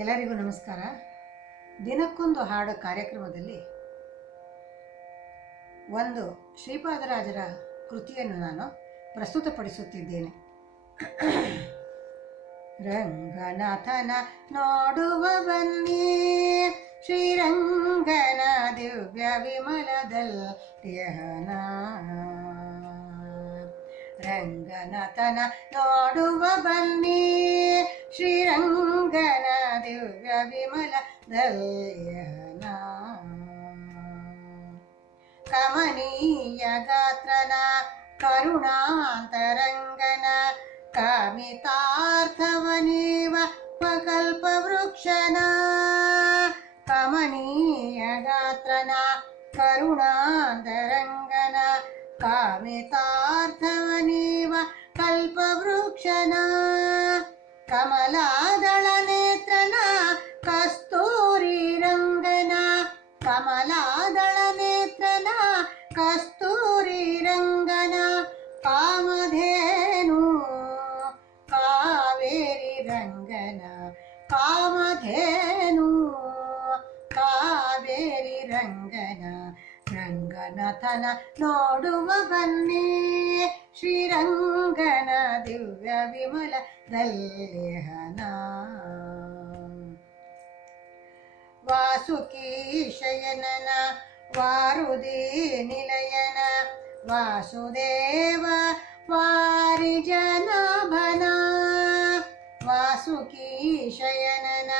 ಎಲ್ಲರಿಗೂ ನಮಸ್ಕಾರ. ದಿನಕ್ಕೊಂದು ಹಾಡು ಕಾರ್ಯಕ್ರಮದಲ್ಲಿ ಒಂದು ಶ್ರೀಪಾದರಾಜರ ಕೃತಿಯನ್ನು ನಾನು ಪ್ರಸ್ತುತಪಡಿಸುತ್ತಿದ್ದೇನೆ. ರಂಗನಾಥನ ನೋಡುವ ಬನ್ನಿ, ಶ್ರೀರಂಗನ ದಿವ್ಯ ವಿಮಲದಲ್ಯಹನ. ರಂಗನಾಥನ ನೋಡುವ ಬನ್ನಿ, ಶ್ರೀರಂಗನ ದಿವ್ಯ ವಿಮಲದಲ್ಯಹನ. ಕಮನೀಯ ಗಾತ್ರನ ಕರುಣಾಂತರಂಗನ, ಕಾಮಿತಾರ್ಥವನೀವ ಕಲ್ಪವೃಕ್ಷನ. ಕಮನೀಯ ಗಾತ್ರನ ಕರುಣಾಂತರಂಗನ, ಕಾಮಿತಾರ್ಥವನೀವ ಕಲ್ಪವೃಕ್ಷನ. ಕಮಲಾದಳ ನೇತ್ರನ ಕಸ್ತೂರಿ ರಂಗನ, ಕಮಲಾದಳ ನೇತ್ರನ ಕಸ್ತೂರಿ ರಂಗನ. ಕಾಮಧೇನು ಕಾವೇರಿ ರಂಗನ, ಕಾಮಧೇನು ಕಾವೇರಿ ರಂಗನ. ರಂಗನಾಥನ ನೋಡುವ ಬನ್ನಿ, ಶ್ರೀರಂಗನ ದಿವ್ಯ ವಿಮಲದಲ್ಯಹನ. ವಾಸುಕೀಶಯನನ ವಾರುದಿ ನಿಲಯನ, ವಾಸುದೇವ ವಾರಿಜನಾಭನ. ವಾಸುಕೀಶಯನನ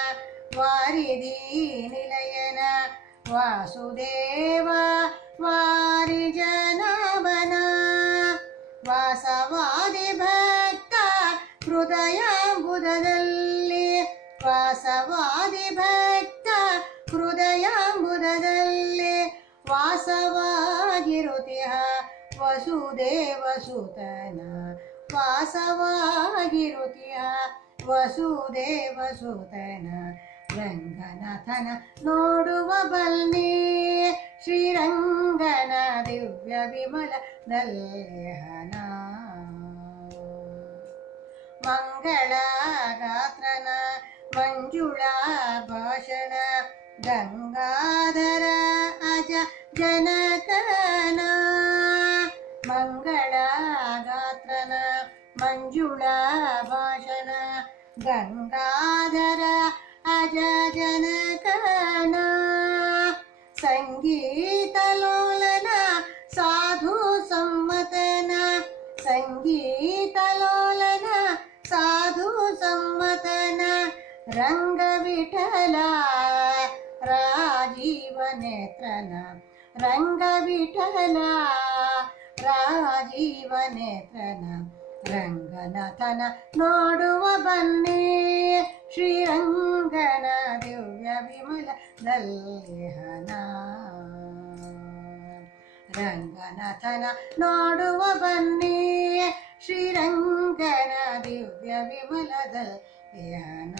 ವಾರಿದಿ ನಿಲಯನ, ವಾಸುದೇವ ವಾರಿಜನಾಭನ. ವಾಸವಾದಿ ಭಕ್ತ ಹೃದಯಾಂಬುದದಲ್ಲಿ, ವಾಸವಾದಿ ಭಕ್ತ ಹೃದಯಾಂಬುದದಲ್ಲಿ. ವಾಸವಾಗಿರುತಿಹ ವಸುದೇವ ಸುತನ, ವಾಸವಾಗಿರುತಿಹ ವಸುದೇವ ಸುತನ. ರಂಗನಾಥನ ನೋಡುವ ಬನ್ನಿ, ಶ್ರೀರಂಗನ ದಿವ್ಯ ವಿಮಲದಲ್ಯಹನ. ಮಂಗಳ ಗಾತ್ರನ ಮಂಜುಳ ಭಾಷಣ, ಗಂಗಾಧರ ಅಜ ಜನಕನ. ಮಂಗಳ ಗಾತ್ರನ ಮಂಜುಳ ಭಾಷಣ, ಗಂಗಾಧರ ಅಜ ಜನಕನ. ಸಂಗೀತ ಲೋಲನ ಸಾಧು ಸಮ್ಮತನ, ಸಂಗೀತ ಲೋಲನ ಸಾಧು ಸಮ್ಮತನ. ರಂಗ ವಿಠಲ ರಾಜೀವ ನೇತ್ರನ, ರಂಗ ವಿಠಲ ರಾಜೀವ ನೇತ್ರನ. ರಂಗನಾಥನ ನೋಡುವ ಬನ್ನಿ, ಶ್ರೀರಂಗನ ದಿವ್ಯ ವಿಮಲದಲ್ಯಹನ. ರಂಗನಾಥನ ನೋಡುವ ಬನ್ನಿ, ಶ್ರೀರಂಗನ ದಿವ್ಯ ವಿಮಲದಲ್ಯಹನ.